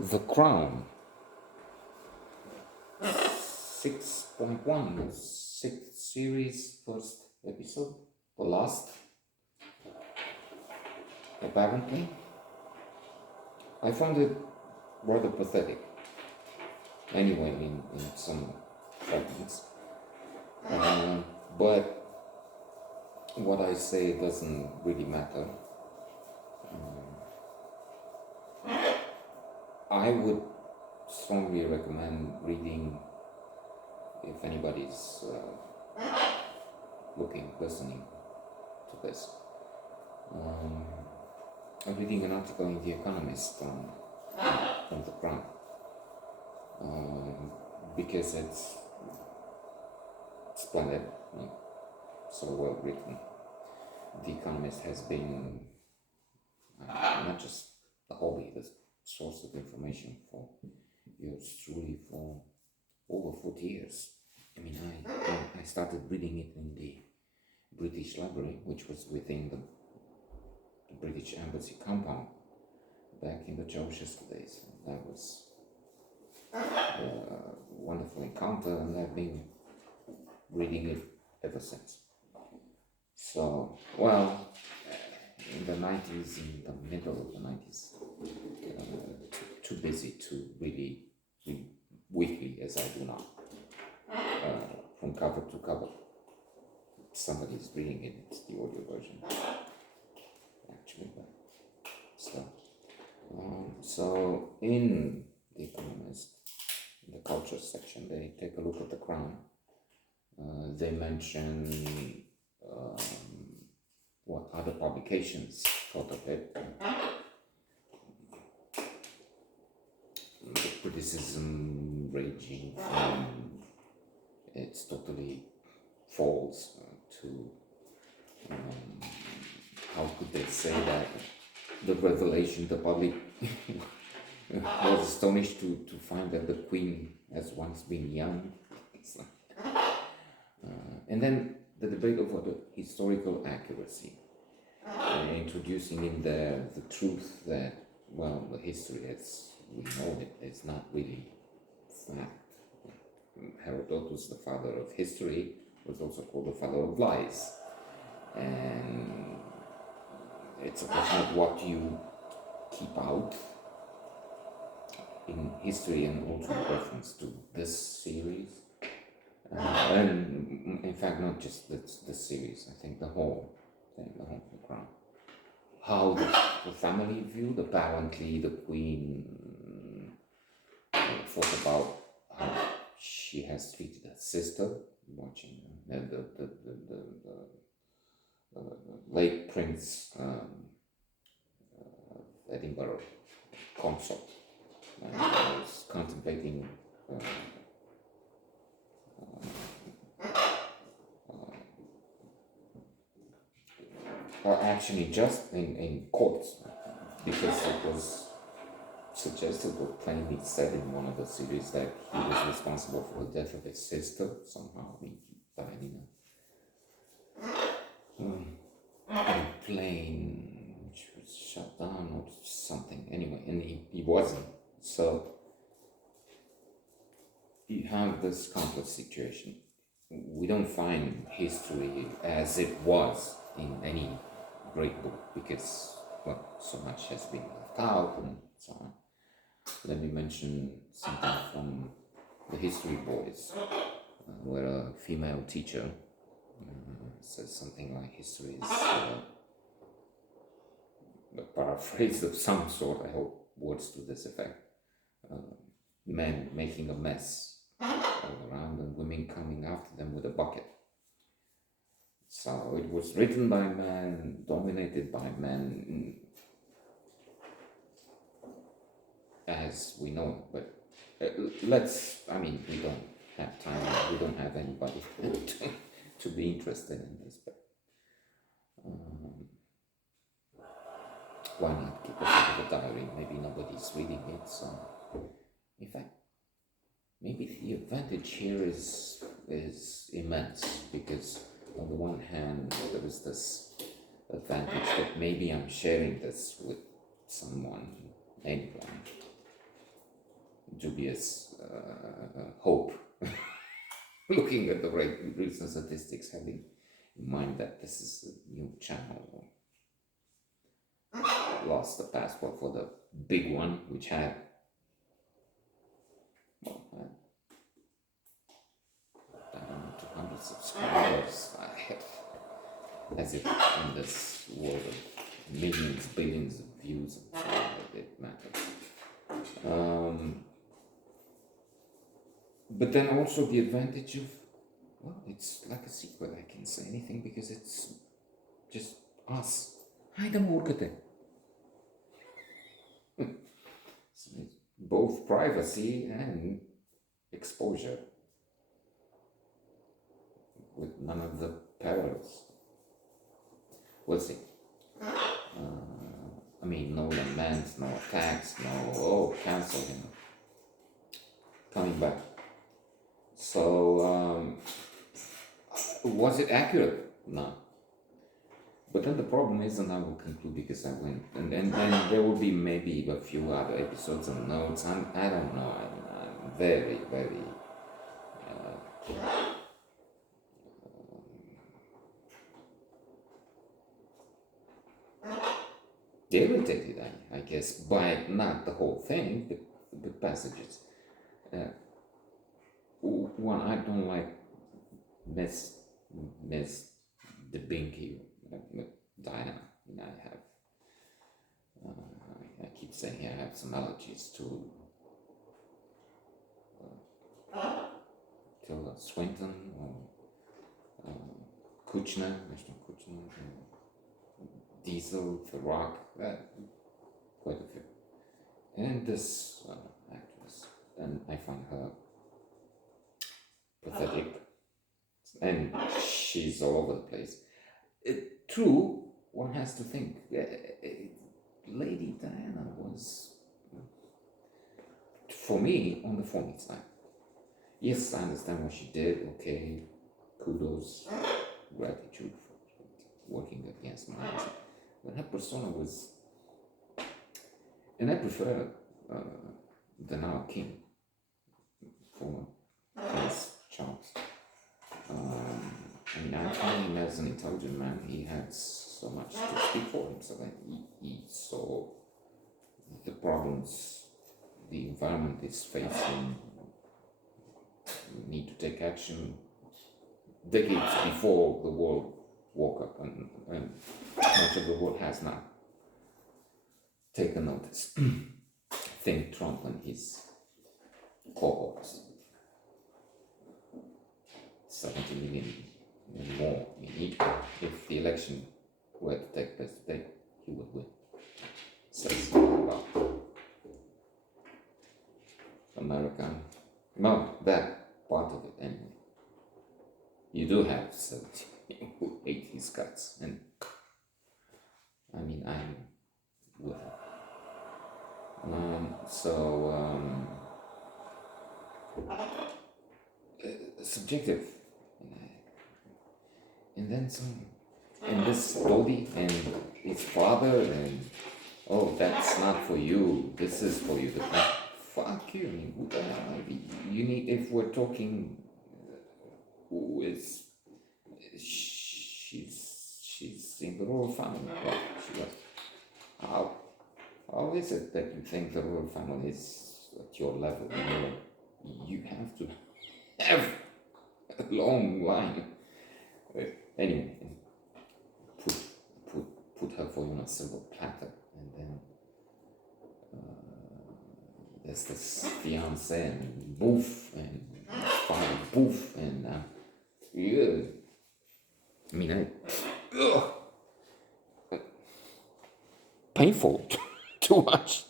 The Crown 6.1, sixth series, first episode, the last, apparently. I found it rather pathetic, anyway, in some fragments. But what I say doesn't really matter. I would strongly recommend reading, if anybody's listening to this. I'm reading an article in The Economist on The Crown, because it's splendid, so well written. The Economist has been not just the hobby, the source of information for yours truly for over 40 years. I mean, I started reading it in the British Library, which was within the British Embassy compound back in the Ceausescu days. That was a wonderful encounter, and I've been reading it ever since. So, well, in the 90s, in the middle of the 90s, too busy to really read weekly as I do now, from cover to cover. Somebody's reading it, it's the audio version, actually, but still. So in The Economist, in the culture section, they take a look at The Crown. They mention what other publications thought of it. The criticism ranging from it's totally false to how could they say that the revelation, the public was astonished to find that the Queen has once been young. And then the debate over the historical accuracy, introducing in there the truth that, well, the history as we know it is not really fact. Herodotus, the father of history, was also called the father of lies. And it's a question of what you keep out in history, and also reference to this series. And in fact, not just the series, I think the whole thing, the whole Crown. How the family viewed, apparently the Queen thought about how she has treated her sister, watching the late Prince Edinburgh consort. I was contemplating actually just in courts, because it was suggested or plainly said in one of the series that he was responsible for the death of his sister somehow. I mean, he died in a plane which was shut down or something. Anyway, and he wasn't. So you have this complex situation. We don't find history as it was in any great book because, well, so much has been left out and so on. Let me mention something from The History Boys, where a female teacher says something like history is a paraphrase of some sort, I hope, words to this effect. Men making a mess all around and women coming after them with a bucket. So it was written by men, dominated by men, as we know, but we don't have time, we don't have anybody to be interested in this, but why not keep a sort of a diary? Maybe nobody's reading it, so in fact, maybe the advantage here is immense, because on the one hand, there is this advantage that maybe I'm sharing this with someone, anyone, dubious hope. Looking at the recent statistics, having in mind that this is a new channel, lost the passport for the big one, which had, well, I don't know, 200 subscribers. I have, as if in this world of millions, billions of views, and so on, that it matters. But then also the advantage of, well, it's like a secret. I can say anything because it's just us. Haidem urcă-te. So it's both privacy and exposure with none of the perils. We'll see. I mean, no laments, no attacks, no, oh, cancel him. Coming back. So, was it accurate? No. But then the problem is, and I will conclude because I went, and there will be maybe a few other episodes and notes. I don't know. I'm very, very irritated, I guess, by not the whole thing, but passages. One, I don't like Miss Debinky, Diana. I have, I keep saying I have some allergies to Swinton or Kuchner, Diesel, Farrak, quite a few. And this actress, and I find her pathetic, and she's all over the place. True, one has to think, Lady Diana was, for me, on the funny side. Yes, I understand what she did, okay, kudos, gratitude for working against my eyes. But her persona was, and I prefer the now king, former Prince Charles. I mean, I find him as an intelligent man. He had so much to speak for himself, and he saw the problems the environment is facing. We need to take action decades before the world woke up, and much of the world has not taken notice. Think Trump and his cohorts. 70 million and more. I mean, if the election were to take place today, he would win. Says about America. No, that part of it anyway. You do have 70 who hate his guts, and I mean, I'm with him. Subjective. And then some, and this Dodi and his father, and oh, that's not for you, this is for you. Fuck you, I mean, who the hell? You need, if we're talking, who is, she's in the royal family. Well, she was. How is it that you think the royal family is at your level? You have to have a long line. Anyway, put her for you on a silver platter, and then there's this fiance and boof and father boof and yeah. I mean, painful to watch.